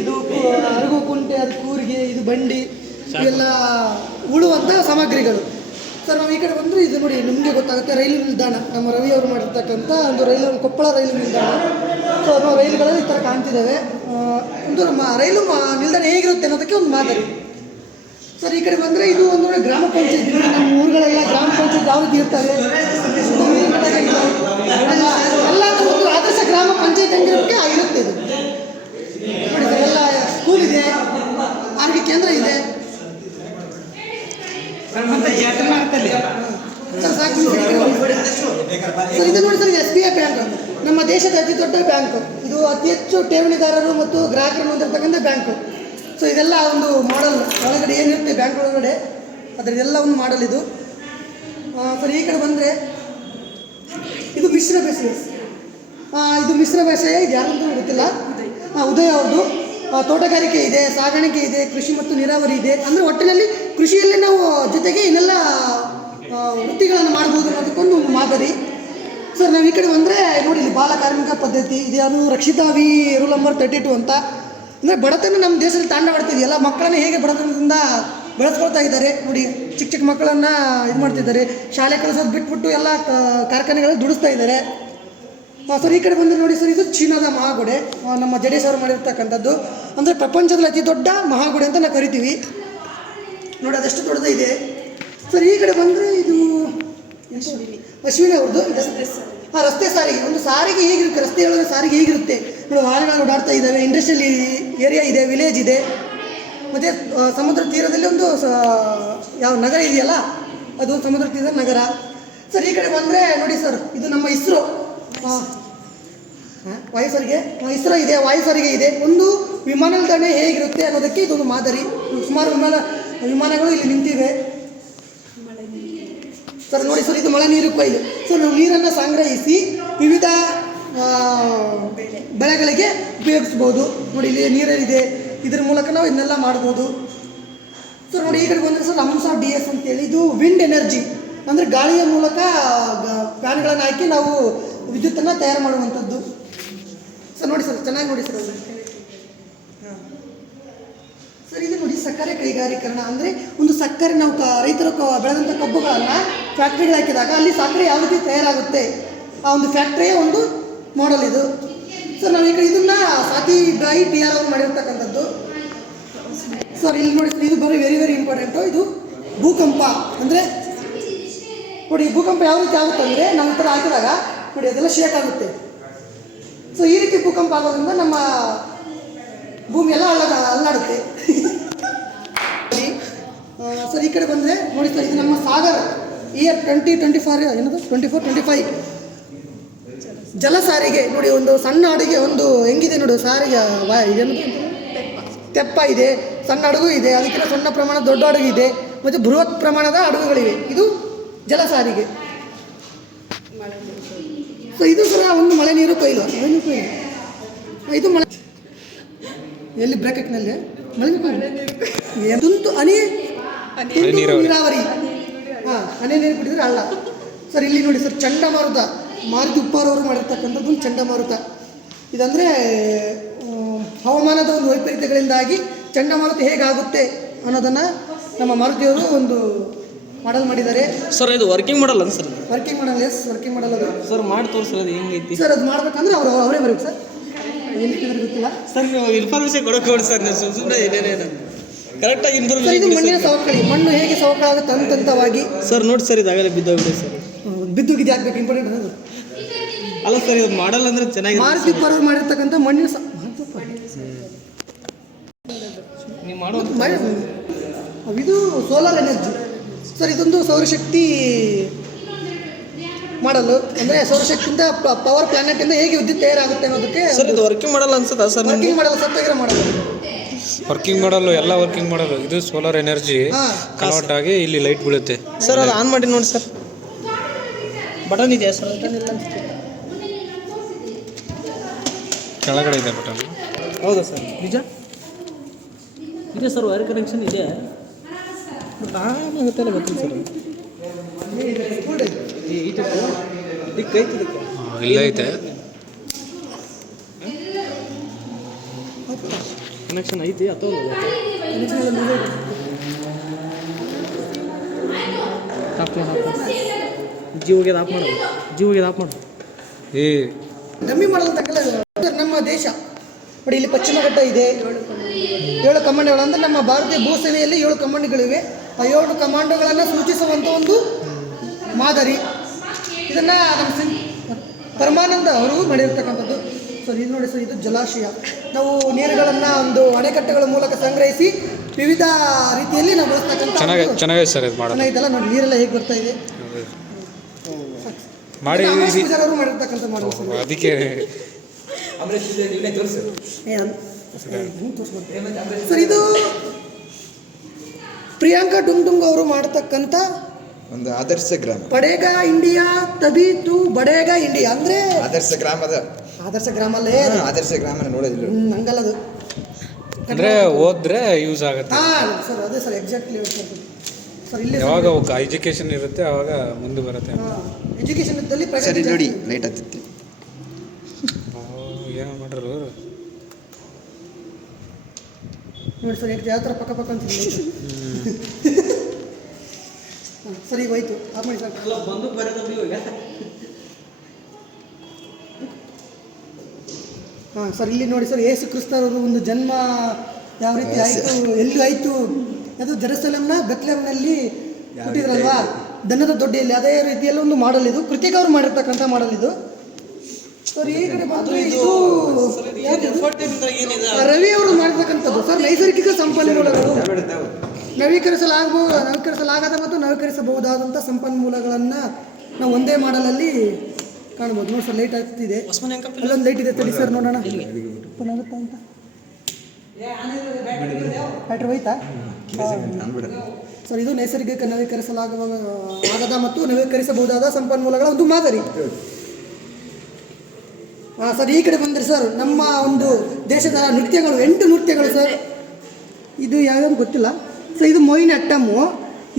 ಇದು ಅರಗು ಕುಂಟೆ, ಅದು ಕೂರಿಗೆ, ಇದು ಬಂಡಿ, ಇವೆಲ್ಲ ಉಳುವಂಥ ಸಾಮಗ್ರಿಗಳು. ಸರ್ ನಾವು ಈ ಕಡೆ ಬಂದರೆ ಇದು ನೋಡಿ ನಿಮಗೆ ಗೊತ್ತಾಗುತ್ತೆ ರೈಲು ನಿಲ್ದಾಣ. ನಮ್ಮ ರವಿ ಅವರು ಮಾಡಿರ್ತಕ್ಕಂಥ ಒಂದು ರೈಲು, ಕೊಪ್ಪಳ ರೈಲು ನಿಲ್ದಾಣ. ಸೊ ನಾವು ರೈಲುಗಳಲ್ಲಿ ಈ ಥರ ಕಾಣ್ತಿದ್ದೇವೆ. ಒಂದು ನಮ್ಮ ರೈಲು ನಿಲ್ದಾಣ ಹೇಗಿರುತ್ತೆ ಅನ್ನೋದಕ್ಕೆ ಒಂದು ಮಾದರಿ. ಸರ್ ಈ ಕಡೆ ಬಂದರೆ ಇದು ಒಂದು ಗ್ರಾಮ ಪಂಚಾಯತ್. ನಮ್ಮ ಊರುಗಳೆಲ್ಲ ಗ್ರಾಮ ಪಂಚಾಯತ್ ಯಾವ ರೀತಿ ಇರ್ತವೆ ಎಲ್ಲ ಒಂದು ಆದರ್ಶ ಗ್ರಾಮ ಪಂಚಾಯತ್ ಹೆಂಗಿರೋಕ್ಕೆ ಆಗಿರುತ್ತೆ ಇದು ನೋಡಿ ಸರ್. ಎಲ್ಲ ಸ್ಕೂಲ್ ಇದೆ, ಆರೋಗ್ಯ ಕೇಂದ್ರ ಇದೆ ಸರ್. ಸಾಕು ಸರ್. ಇದು ನೋಡಿ ಸರ್, SBI ಬ್ಯಾಂಕ್ ನಮ್ಮ ದೇಶದ ಅತಿ ದೊಡ್ಡ ಬ್ಯಾಂಕ್. ಇದು ಅತಿ ಹೆಚ್ಚು ಠೇವಣಿದಾರರು ಮತ್ತು ಗ್ರಾಹಕರನ್ನು ಹೊಂದಿರತಕ್ಕಂಥ ಬ್ಯಾಂಕು. ಸೊ ಇದೆಲ್ಲ ಒಂದು ಮಾಡೆಲ್, ಒಳಗಡೆ ಏನಿರುತ್ತೆ ಬ್ಯಾಂಕ್ ಒಳಗಡೆ ಅದರದೆಲ್ಲ ಒಂದು ಮಾಡೆಲ್ ಇದು. ಸರ್ ಈ ಕಡೆ ಬಂದರೆ ಇದು ಮಿಶ್ರ ಬೇಸಾಯ. ಇದು ಮಿಶ್ರ ಬೇಸಾಯ, ಇದು ಯಾರಂತ ಗೊತ್ತಿಲ್ಲ. ಉದಯ ಅವ್ರದ್ದು. ತೋಟಗಾರಿಕೆ ಇದೆ, ಸಾಗಾಣಿಕೆ ಇದೆ, ಕೃಷಿ ಮತ್ತು ನೀರಾವರಿ ಇದೆ. ಅಂದರೆ ಒಟ್ಟಿನಲ್ಲಿ ಕೃಷಿಯಲ್ಲಿ ನಾವು ಜೊತೆಗೆ ಇನ್ನೆಲ್ಲ ವೃತ್ತಿಗಳನ್ನು ಮಾಡ್ಬೋದು ಅನ್ನೋದಕ್ಕೊಂದು ಒಂದು ಮಾದರಿ. ಸರ್ ನಾವು ಈ ಕಡೆ ಬಂದರೆ ನೋಡಿ, ಇಲ್ಲಿ ಬಾಲ ಕಾರ್ಮಿಕ ಪದ್ಧತಿ ಇದೆ. ಅದು ರಕ್ಷಿತಾ ವಿ ರೂಲ್ ನಂಬರ್ 32 ಅಂತ. ಅಂದರೆ ಬಡತನ ನಮ್ಮ ದೇಶದಲ್ಲಿ ತಾಂಡವಾಡ್ತಿದೆ. ಎಲ್ಲ ಮಕ್ಕಳನ್ನ ಹೇಗೆ ಬಡತನದಿಂದ ಬೆಳೆಸ್ಕೊಳ್ತಾ ಇದ್ದಾರೆ ನೋಡಿ. ಚಿಕ್ಕ ಚಿಕ್ಕ ಮಕ್ಕಳನ್ನು ಇದು ಮಾಡ್ತಿದ್ದಾರೆ, ಶಾಲೆ ಕಳಿಸೋದು ಬಿಟ್ಬಿಟ್ಟು ಎಲ್ಲ ಕಾರ್ಖಾನೆಗಳಲ್ಲಿ ದುಡಿಸ್ತಾ ಇದ್ದಾರೆ. ಸರ್ ಈ ಕಡೆ ಬಂದರೆ ನೋಡಿ ಸರ್, ಇದು ಚೀನಾದ ಮಹಾಗೋಡೆ. ನಮ್ಮ ಜಡೇಶ್ ಅವರು ಮಾಡಿರ್ತಕ್ಕಂಥದ್ದು. ಅಂದರೆ ಪ್ರಪಂಚದಲ್ಲಿ ಅತಿ ದೊಡ್ಡ ಮಹಾಗೋಡೆ ಅಂತ ನಾವು ಕರಿತೀವಿ ನೋಡಿ, ಅದೆಷ್ಟು ದೊಡ್ಡದಿದೆ. ಸರ್ ಈ ಕಡೆ ಬಂದರೆ ಇದು ಅಶ್ವಿನಿ ಅವ್ರದ್ದು. ರಸ್ತೆ ಸಾರಿಗೆ. ಒಂದು ಸಾರಿಗೆ ಹೇಗಿರುತ್ತೆ, ರಸ್ತೆಯೊಳಗೆ ಸಾರಿಗೆ ಹೇಗಿರುತ್ತೆ ನೋಡಿ. ವಾಹನಗಳು ಓಡಾಡ್ತಾ ಇದ್ದಾವೆ, ಇಂಡಸ್ಟ್ರಿಯಲ್ ಏರಿಯಾ ಇದೆ, ವಿಲೇಜ್ ಇದೆ, ಮತ್ತು ಸಮುದ್ರ ತೀರದಲ್ಲಿ ಒಂದು ಯಾವ ನಗರ ಇದೆಯಲ್ಲ, ಅದು ಸಮುದ್ರ ತೀರದ ನಗರ. ಸರ್ ಈ ಕಡೆ ಬಂದರೆ ನೋಡಿ ಸರ್, ಇದು ನಮ್ಮ ಇಸ್ರೋ ವಾಯು ಸಾರಿಗೆ. ಇಸ್ರೋ ಇದೆ, ವಾಯು ಸಾರಿಗೆ ಇದೆ. ಒಂದು ವಿಮಾನ ನಿಲ್ದಾಣ ಹೇಗಿರುತ್ತೆ ಅನ್ನೋದಕ್ಕೆ ಇದೊಂದು ಮಾದರಿ. ಸುಮಾರು ವಿಮಾನಗಳು ಇಲ್ಲಿ ನಿಂತಿವೆ ಸರ್. ನೋಡಿ ಸರ್, ಇದು ಮಳೆ ನೀರು ಕೊಯ್ಲು. ಸರ್ ನಾವು ನೀರನ್ನು ಸಂಗ್ರಹಿಸಿ ವಿವಿಧ ಬೆಳೆಗಳಿಗೆ ಉಪಯೋಗಿಸ್ಬೋದು ನೋಡಿ. ಇಲ್ಲಿ ನೀರಿದೆ, ಇದ್ರ ಮೂಲಕ ನಾವು ಇದನ್ನೆಲ್ಲ ಮಾಡ್ಬೋದು ಸರ್. ನೋಡಿ ಈ ಕಡೆ ಬಂದರೆ ಸರ್ ಹಂಸ DS ಅಂತೇಳಿ, ಇದು ವಿಂಡ್ ಎನರ್ಜಿ. ಅಂದರೆ ಗಾಳಿಯ ಮೂಲಕ ಫ್ಯಾನ್ಗಳನ್ನು ಹಾಕಿ ನಾವು ವಿದ್ಯುತ್ತನ್ನು ತಯಾರು ಮಾಡುವಂಥದ್ದು ಸರ್. ನೋಡಿ ಸರ್, ಚೆನ್ನಾಗಿ ನೋಡಿ ಸರ್ ಅದು. ಸರ್ ಇದು ನೋಡಿ ಸಕ್ಕರೆ ಕೈಗಾರೀಕರಣ. ಅಂದರೆ ಒಂದು ಸಕ್ಕರೆ ನಾವು ರೈತರು ಬೆಳೆದಂಥ ಕಬ್ಬುಗಳನ್ನು ಫ್ಯಾಕ್ಟ್ರಿಗೆ ಹಾಕಿದಾಗ ಅಲ್ಲಿ ಸಕ್ಕರೆ ಯಾವ ರೀತಿ ತಯಾರಾಗುತ್ತೆ, ಆ ಒಂದು ಫ್ಯಾಕ್ಟ್ರಿಯ ಒಂದು ಮಾಡೆಲ್ ಇದು ಸರ್. ನಾವು ಈಗ ಇದನ್ನು ಸಾತಿಬಾಯಿ PR ಅವರು ಮಾಡಿರ್ತಕ್ಕಂಥದ್ದು ಸರ್. ಇಲ್ಲಿ ನೋಡಿ ಸರ್, ಇದು ವೆರಿ ವೆರಿ ಇಂಪಾರ್ಟೆಂಟು. ಇದು ಭೂಕಂಪ. ಅಂದರೆ ನೋಡಿ, ಭೂಕಂಪ ಯಾವ ರೀತಿ ಆಗುತ್ತೆ ಅಂದರೆ ನಾವು ಈ ಥರ ಹಾಕಿದಾಗ ನೋಡಿ ಅದೆಲ್ಲ ಶೇಕ್ ಆಗುತ್ತೆ. ಸೊ ಈ ರೀತಿ ಭೂಕಂಪ ಆಗೋದ್ರಿಂದ ನಮ್ಮ ಭೂಮಿ ಎಲ್ಲ ಅಲ್ಲಾಡುತ್ತೆ ಸರ್. ಈ ಕಡೆ ಬಂದರೆ ನೋಡಿ ಸರ್, ಇದು ನಮ್ಮ ಸಾಗರ ಇಯರ್ 2024 ಏನದು 24-25 ಜಲ ಸಾರಿಗೆ ನೋಡಿ. ಒಂದು ಸಣ್ಣ ಹಡಗಿಗೆ ಒಂದು ಹೆಂಗಿದೆ ನೋಡಿ ಸಾರಿಗೆ. ಇದೇನದು ತೆಪ್ಪ ಇದೆ, ಸಣ್ಣ ಹಡಗು ಇದೆ, ಅದಕ್ಕಿಂತ ಸಣ್ಣ ಪ್ರಮಾಣದ ದೊಡ್ಡ ಹಡಗು ಇದೆ, ಮತ್ತು ಬೃಹತ್ ಪ್ರಮಾಣದ ಹಡಗುಗಳಿವೆ. ಇದು ಜಲ ಸಾರಿಗೆ. ಸೊ ಇದು ಸರ ಒಂದು ಮಳೆ ನೀರು ಕೊಯ್ಲು. ಇದು ಮಳೆ ಎಲ್ಲಿ ಬ್ರಾಕೆಟ್ನಲ್ಲಿ ಮಳೆ ತುಂತು ಹನಿ ನೀರಾವರಿ. ಹನಿ ನೀರು ಬಿಟ್ಟಿದ್ರೆ ಹಳ್ಳ ಸರ್. ಇಲ್ಲಿ ನೋಡಿ ಸರ್, ಚಂಡಮಾರುತ. ಮಾರುತಿ ಉಪ್ಪಾರವರು ಮಾಡಿರ್ತಕ್ಕಂಥದ್ದು ಒಂದು ಚಂಡಮಾರುತ. ಇದಂದರೆ ಹವಾಮಾನದ ಒಂದು ವೈಪರೀತ್ಯಗಳಿಂದಾಗಿ ಚಂಡಮಾರುತ ಹೇಗಾಗುತ್ತೆ ಅನ್ನೋದನ್ನು ನಮ್ಮ ಮಾರುತಿಯವರು ಒಂದು ಮಾಡಲ್ ಮಾಡಿದ್ದಾರೆ ಸರ್. ಇದು ವರ್ಕಿಂಗ್ ಮಾಡಲ್ ಅಂತ ಸರ್. ವರ್ಕಿಂಗ್ ಮಾಡಲ್. ಎಸ್, ವರ್ಕಿಂಗ್ ಮಾಡಲ್ ಅದು ಸರ್. ಮಾಡಿ ತೋರಿಸೋದು ಹೆಂಗೈತಿ ಸರ್. ಅದು ಮಾಡ್ಬೇಕಂದ್ರೆ ಅವರೇ ಬರಬೇಕು ಸರ್. ಎಲ್ಲಿ ಗೊತ್ತಿಲ್ಲ ಸರ್. ನೀವು ಇನ್ಫಾರ್ಮೇಷನ್ ಕೊಡೋಕೆ ಸರ್. ನೀವು ಸುಮ್ಮನೆ ಏನೇನೇನು ಕರೆಕ್ಟಾಗಿ ಇನ್ಫಾರ್ಮೇಷನ್. ಇದು ಮಣ್ಣಿನ ಸವಕಳಿ. ಮಣ್ಣು ಹೇಗೆ ಸವಕಳಾಗುತ್ತೆ ಹಂತವಾಗಿ ಸರ್. ನೋಡಿ ಸರ್, ಇದಾಗಲೇ ಬಿದ್ದೋಗಿದೆ ಸರ್. ಬಿದ್ದೋಗಿದೆ ಆಗ್ಬೇಕು. ಇಂಪಾರ್ಟೆಂಟ್ ಅದು ಅಲ್ಲ ಸರ್. ಇದು ಮಾಡಲ್ ಅಂದರೆ ಚೆನ್ನಾಗಿ ಮಾರುತಿ ಉಪ್ಪಾರವರು ಮಾಡಿರ್ತಕ್ಕಂಥ ಮಣ್ಣಿನ ನೀವು ಮಾಡೋ ಇದು ಸೋಲಾರ್ ಎನರ್ಜಿ ಸರ್. ಇದೊಂದು ಸೌರಶಕ್ತಿ ಮಾಡಲು. ಅಂದರೆ ಸೌರಶಕ್ತಿಯಿಂದ ಪವರ್ ಪ್ಲಾನೆಟಿಂದ ಹೇಗೆ ವಿದ್ಯುತ್ ತಯಾರಾಗುತ್ತೆ ಅನ್ನೋದಕ್ಕೆ ಸರ್. ಇದು ವರ್ಕಿಂಗ್ ಮಾಡಲ್ಲ ಅನ್ಸುತ್ತಾ ಸರ್? ವರ್ಕಿಂಗ್ ಮಾಡಲ್ಲ, ಸತ್ಯಾಗ್ರಹ ಮಾಡಲ್ಲ. ವರ್ಕಿಂಗ್ ಮಾಡಲು ಎಲ್ಲ ವರ್ಕಿಂಗ್ ಮಾಡಲು. ಇದು ಸೋಲಾರ್ ಎನರ್ಜಿ ಕನ್ವರ್ಟ್ ಆಗಿ ಇಲ್ಲಿ ಲೈಟ್ ಬೀಳುತ್ತೆ ಸರ್. ಅದು ಆನ್ ಮಾಡಿ ನೋಡಿ ಸರ್. ಬಟನ್ ಇದೆಯಾ ಸರ್? ಬಟನ್ ಇಲ್ಲ ಕೆಳಗಡೆ ಇದೆ ಬಟನ್. ಹೌದಾ ಸರ್? ನಿಜ ಇದೆ ಸರ್. ವೈರ್ ಕನೆಕ್ಷನ್ ಇದೆ, ಬಟ್ ಆಗುತ್ತೆ ಗೊತ್ತಿಲ್ಲ ಸರ್. ಇಲ್ಲ ಐತೆ ಕನೆಕ್ಷನ್ ಐತಿ ಅಥವಾ ಜಿಯೋಗೆ ಆಫ್ ಮಾಡೋದು ಈ ಡಮ್ಮಿ ಮಾಡಲ್ ತಕ್ಕಲ್ಲ ನಮ್ಮ ದೇಶ ನೋಡಿ, ಇಲ್ಲಿ ಪಶ್ಚಿಮ ಘಟ್ಟ ಇದೆ, 7 ಕಮಾಂಡಗಳು ಅಂದರೆ ನಮ್ಮ ಭಾರತೀಯ ಭೂಸೇನೆಯಲ್ಲಿ 7 ಕಮಾಂಡ್ಗಳಿವೆ. ಆ 7 ಕಮಾಂಡೋಗಳನ್ನು ಸೂಚಿಸುವಂಥ ಒಂದು ಮಾದರಿ. ಇದನ್ನು ನಮ್ಮ ಪರಮಾನಂದ ಅವರು ಮಾಡಿರ್ತಕ್ಕಂಥದ್ದು. ಸರ್ ಇದು ನೋಡಿ ಸರ್, ಇದು ಜಲಾಶಯ. ನಾವು ನೀರುಗಳನ್ನು ಒಂದು ಅಣೆಕಟ್ಟೆಗಳ ಮೂಲಕ ಸಂಗ್ರಹಿಸಿ ವಿವಿಧ ರೀತಿಯಲ್ಲಿ ನಾವು ಬಳಸ್ತಕ್ಕಂಥ ಚೆನ್ನಾಗಿದೆ ಸರ್ ಇದು ಮಾಡೋದು. ಚೆನ್ನಾಗಿದ್ದಲ್ಲ ನೋಡಿ, ನೀರೆಲ್ಲ ಹೇಗೆ ಬರ್ತಾ ಇದೆ ಮಾಡಿ ಅವರು ಮಾಡಿರ್ತಕ್ಕಂಥ ಮಾಡಲ್ ಸರ್. ಅದಕ್ಕೆ ಸರ್ ಇದು ಪ್ರಿಯಾಂಕಾ ಡುಂಗ್ ಅವರು ಮಾಡತಕ್ಕಂಥ ಒಂದು ಆದರ್ಶ ಗ್ರಾಮ. ಬಡೇಗ ಇಂಡಿಯಾ ತಬಿ ತು ಬಡೇಗ ಇಂಡಿಯಾ ಅಂದ್ರೆ ಆದರ್ಶ ಗ್ರಾಮದ ಆದರ್ಶ ಗ್ರಾಮ ಅಲ್ಲೇ ಆದರ್ಶ ಗ್ರಾಮನ ನೋಡೋದಿಲ್ಲ. ಹಂಗಲ್ಲದು ಅಂದರೆ ಓದಿದ್ರೆ ಯೂಸ್ ಆಗುತ್ತೆ. ಸರ್ ಅದೇ ಸರ್ ಎಕ್ಸಾಕ್ಟ್ಲಿ ಸರ್. ಇಲ್ಲಿ ಯಾವಾಗ ಎಜುಕೇಶನ್ ಇರುತ್ತೆ ಅವಾಗ ಮುಂದೆ ಬರುತ್ತೆ. ಎಜುಕೇಶನ್ ಇದ್ದಲ್ಲಿ ಸರಿ ನೋಡಿ ಲೈಟ್ ಹತ್ತೈತಿ. ಏನೋ ಮಾಡ್ರು ನೋಡಿ ಸರ್, ಯಾವ ಥರ ಪಕ್ಕ ಅಂತ ಸರ್. ಈಗ ಹೋಯ್ತು ಆಫ್ ಮಾಡಿ ಸರ್. ಬಂದು ಹಾಂ ಸರ್, ಇಲ್ಲಿ ನೋಡಿ ಸರ್, ಯೇಸು ಕ್ರಿಸ್ತರವರು ಒಂದು ಜನ್ಮ ಯಾವ ರೀತಿ ಆಯಿತು, ಎಲ್ಲಿ ಆಯಿತು, ಅದು ಜೆರುಸಲೇಮ್ನ ಬೆತ್ಲೆಹೇಮ್ನಲ್ಲಿ ಹುಟ್ಟಿದ್ರಲ್ವಾ, ದನದ ದೊಡ್ಡಿಯಲ್ಲಿ, ಅದೇ ರೀತಿಯಲ್ಲಿ ಒಂದು ಮಾಡಲ್ ಇದು. ಕೃತಿಕ ಅವರು ಮಾಡಿರ್ತಕ್ಕಂಥ ಮಾಡಲ್ ಇದು. ಸರ್ ಈ ಕಡೆ ಬಂದರೆ ಇದು ರವಿ ಅವರು ಮಾಡಿರ್ತಕ್ಕಂಥದ್ದು ಸರ್. ನೈಸರ್ಗಿಕ ಸಂಪನ್ಮೂಲಗಳು ನವೀಕರಿಸಲಾಗದ ಮತ್ತು ನವೀಕರಿಸಬಹುದಾದಂಥ ಸಂಪನ್ಮೂಲಗಳನ್ನು ನಾವು ಒಂದೇ ಮಾಡಲಲ್ಲಿ ಕಾಣ್ಬೋದು. ನೋಡಿ ಸರ್, ಲೈಟ್ ಆಗ್ತಿದೆ, ಅಲ್ಲೊಂದು ಲೈಟ್ ಇದೆ, ತಡಿ ಸರ್ ನೋಡೋಣ ಓಪನ್ ಆಗುತ್ತಾ ಅಂತ. ಬ್ಯಾಟ್ರಿ ಹೋಯ್ತಾ ಸರ್? ಇದು ನೈಸರ್ಗಿಕ ಆಗದ ಮತ್ತು ನವೀಕರಿಸಬಹುದಾದ ಸಂಪನ್ಮೂಲಗಳ ಒಂದು ಮಾದರಿ. ಹಾಂ ಸರ್, ಈ ಕಡೆ ಬಂದರೆ ಸರ್, ನಮ್ಮ ಒಂದು ದೇಶದ ನೃತ್ಯಗಳು 8 ನೃತ್ಯಗಳು ಸರ್. ಇದು ಯಾವ್ಯಾವುದು ಗೊತ್ತಿಲ್ಲ ಸರ್. ಇದು ಮೊಯಿನಟ್ಟಮ್ಮು,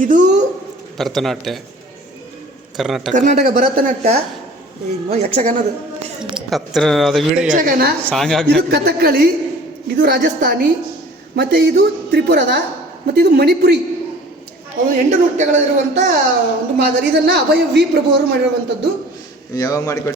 ಇದು ಭರತನಾಟ್ಯ, ಕರ್ನಾಟಕ ಭರತನಾಟ್ಯ, ಯಕ್ಷಗಾನದು ಯಕ್ಷಗಾನ, ಇದು ಕಥಕ್ಕಳಿ, ಇದು ರಾಜಸ್ಥಾನಿ, ಮತ್ತು ಇದು ತ್ರಿಪುರದ, ಮತ್ತು ಇದು ಮಣಿಪುರಿ. ಅವು 8 ನೃತ್ಯಗಳಿರುವಂಥ ಒಂದು ಮಾದರಿ. ಇದನ್ನು ಅಭಯ ವಿ ಪ್ರಭು ಅವರು ಮಾಡಿರುವಂಥದ್ದು. ಯಾವಾಗ ಮಾಡಿಕೊಟ್ಟು